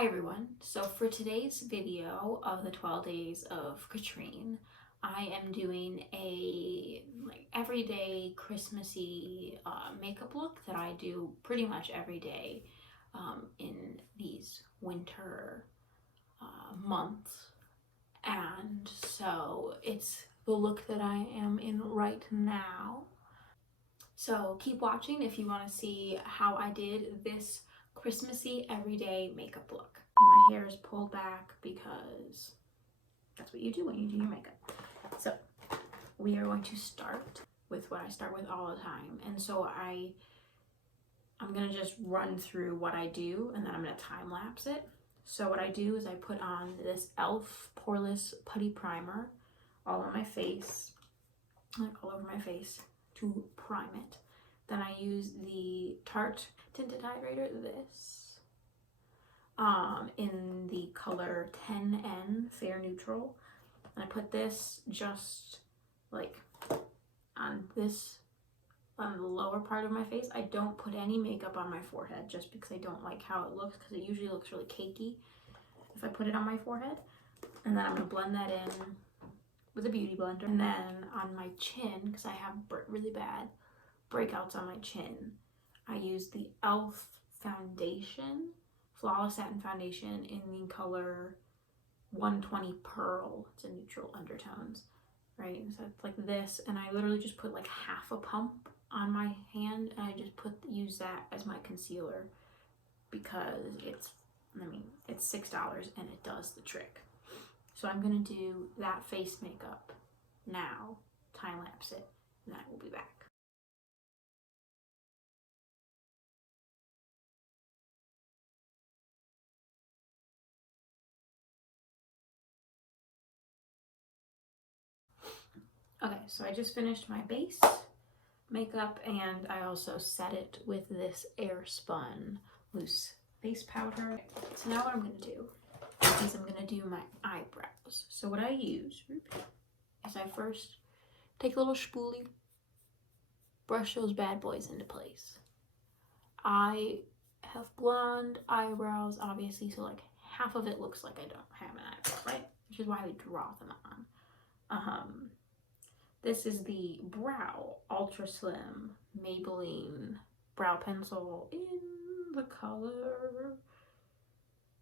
Hi everyone. So for today's video of the 12 days of Katrine, I am doing a everyday Christmassy makeup look that I do pretty much every day in these winter months. And so it's the look that I am in right now. So keep watching if you want to see how I did this Christmassy everyday makeup look. And my hair is pulled back because that's what you do when you do your makeup. So we are going to start with what I start with all the time. And so I'm going to just run through what I do and then I'm going to time lapse it. So what I do is I put on this e.l.f. Poreless Putty Primer all on my face, like all over my face, to prime it. Then I use the Tarte Tinted Hydrator, in the color 10N Fair Neutral. And I put this just like on the lower part of my face. I don't put any makeup on my forehead just because I don't like how it looks, because it usually looks really cakey if I put it on my forehead. And then I'm going to blend that in with a beauty blender. And then on my chin, because I have really bad breakouts on my chin, I use the e.l.f. foundation, Flawless Satin Foundation in the color 120 Pearl. It's a neutral undertones, right? So it's like this, and I literally just put like half a pump on my hand, and I just use that as my concealer because it's $6 and it does the trick. So I'm gonna do that face makeup now, time lapse it, and I will be back. Okay, so I just finished my base makeup and I also set it with this Airspun loose face powder. So now what I'm gonna do is I'm gonna do my eyebrows. So what I use is I first take a little spoolie, brush those bad boys into place. I have blonde eyebrows, obviously, so like half of it looks like I don't have an eyebrow, right? Which is why we draw them on. This is the Brow Ultra Slim Maybelline Brow Pencil in the color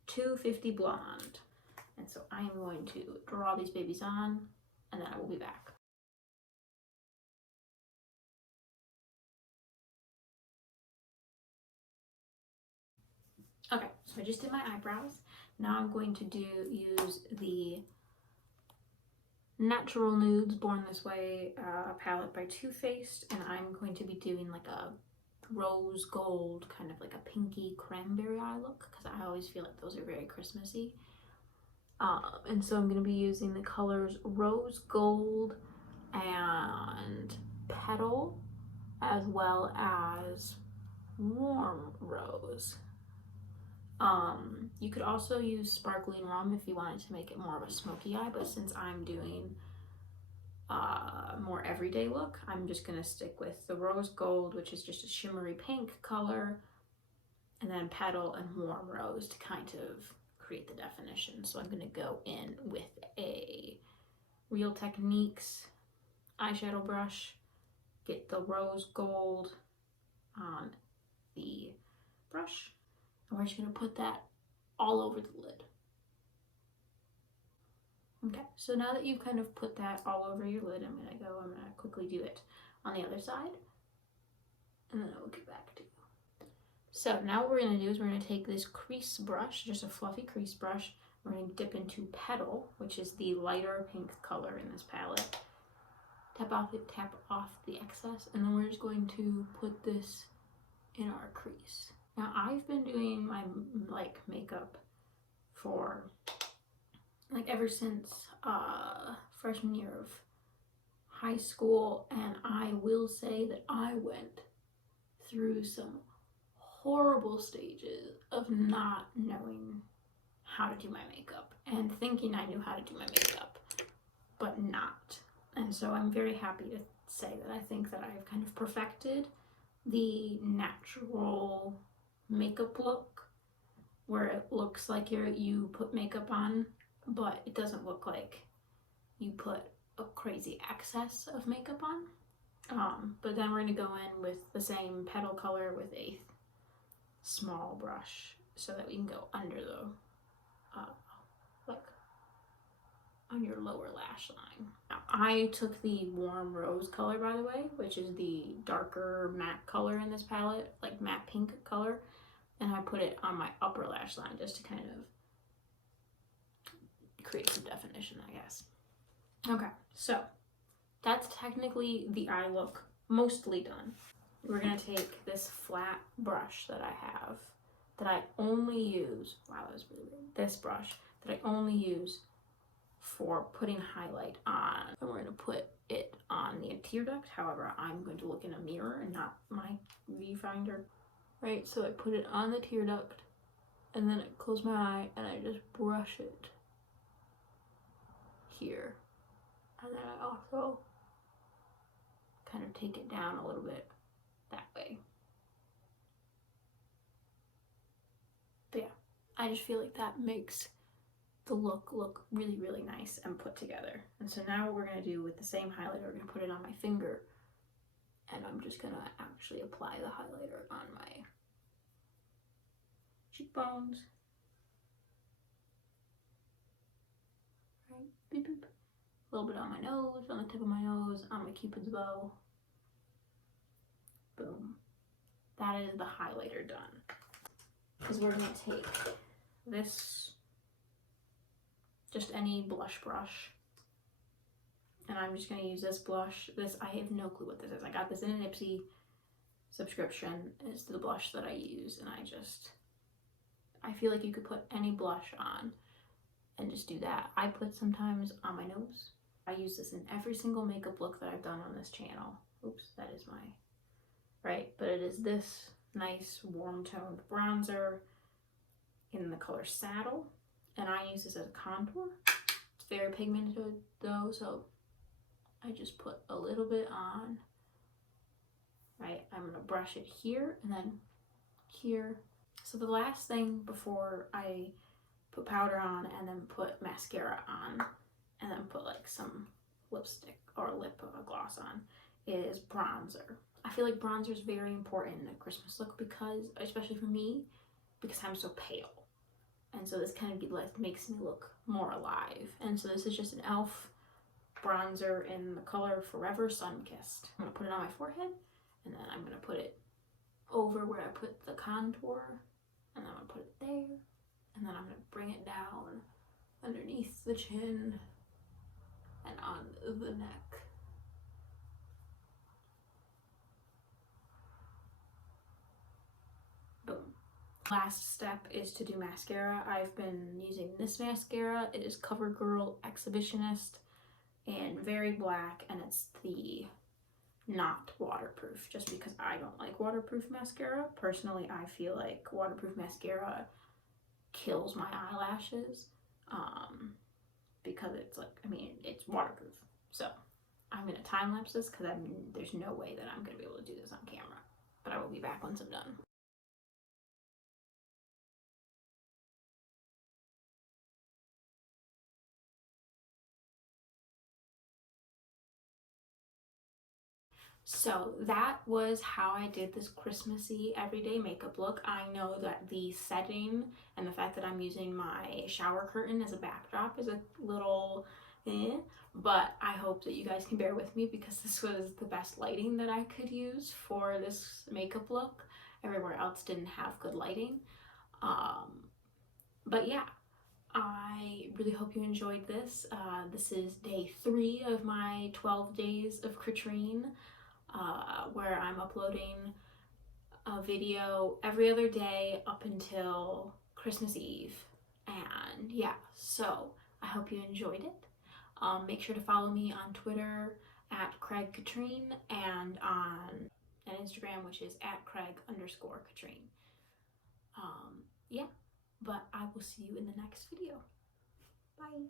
250 Blonde. And so I am going to draw these babies on, and then I will be back. Okay, so I just did my eyebrows. Now I'm going to use the Natural Nudes Born This Way palette by Too Faced, and I'm going to be doing like a rose gold, kind of like a pinky cranberry eye look, because I always feel like those are very Christmassy. And so I'm going to be using the colors Rose Gold and Petal, as well as Warm Rose. You could also use Sparkling Rum if you wanted to make it more of a smoky eye, but since I'm doing more everyday look, I'm just going to stick with the Rose Gold, which is just a shimmery pink color, and then Petal and Warm Rose to kind of create the definition. So I'm going to go in with a Real Techniques eyeshadow brush, get the Rose Gold on the brush, and we're just going to put that all over the lid. Okay, so now that you've kind of put that all over your lid, I'm going to quickly do it on the other side, and then I will get back to you. So now what we're going to do is we're going to take this crease brush, just a fluffy crease brush, we're going to dip into Petal, which is the lighter pink color in this palette, tap off the excess, and then we're just going to put this in our crease. Now I've been doing my makeup for ever since freshman year of high school, and I will say that I went through some horrible stages of not knowing how to do my makeup and thinking I knew how to do my makeup but not. And so I'm very happy to say that I think that I've kind of perfected the natural makeup look where it looks like you put makeup on, but it doesn't look like you put a crazy excess of makeup on. But then we're gonna go in with the same petal color with a small brush so that we can go under the, like on your lower lash line. Now, I took the warm rose color, by the way, which is the darker matte color in this palette, like matte pink color, and I put it on my upper lash line just to kind of create some definition, I guess. Okay, so that's technically the eye look mostly done. We're gonna take this flat brush that I have, that I only use, wow, that was really weird, this brush that I only use for putting highlight on. And we're gonna put it on the tear duct. However, I'm going to look in a mirror and not my viewfinder. Right, so I put it on the tear duct and then I close my eye and I just brush it here. And then I also kind of take it down a little bit that way. But yeah, I just feel like that makes the look really, really nice and put together. And so now what we're gonna do with the same highlighter, we're gonna put it on my finger, and I'm just gonna actually apply the highlighter on my cheekbones. Right, beep, beep. A little bit on my nose, on the tip of my nose, on my cupid's bow. Boom. That is the highlighter done. Because we're gonna take this, just any blush brush, and I'm just gonna use this blush. This, I have no clue what this is. I got this in an Ipsy subscription. It's the blush that I use, and I feel like you could put any blush on and just do that. I put sometimes on my nose. I use this in every single makeup look that I've done on this channel. Oops, that is my, right, but it is this nice warm toned bronzer in the color Saddle, and I use this as a contour. It's very pigmented though, so I just put a little bit on. Right, I'm gonna brush it here and then here. So the last thing before I put powder on and then put mascara on and then put like some lipstick or lip gloss on is bronzer. I feel like bronzer is very important in a Christmas look because, especially for me, because I'm so pale. And so this kind of like makes me look more alive. And so this is just an e.l.f. bronzer in the color Forever Sun-Kissed. I'm gonna put it on my forehead, and then I'm gonna put it over where I put the contour, and then I'm gonna put it there, and then I'm gonna bring it down underneath the chin and on the neck. Boom. Last step is to do mascara. I've been using this mascara. It is CoverGirl Exhibitionist and very black, and it's the not waterproof, just because I don't like waterproof mascara. Personally, I feel like waterproof mascara kills my eyelashes because it's like, I mean, it's waterproof. So I'm gonna time lapse this because there's no way that I'm gonna be able to do this on camera, but I will be back once I'm done. So that was how I did this Christmassy everyday makeup look. I know that the setting and the fact that I'm using my shower curtain as a backdrop is a little but I hope that you guys can bear with me because this was the best lighting that I could use for this makeup look. Everywhere else didn't have good lighting. But yeah, I really hope you enjoyed this. This is day 3 of my 12 days of Katrine. Where I'm uploading a video every other day up until Christmas Eve. And yeah, so I hope you enjoyed it. Make sure to follow me on Twitter at CraigKatrine and on Instagram, which is at Craig_Katrine. Yeah, but I will see you in the next video. Bye.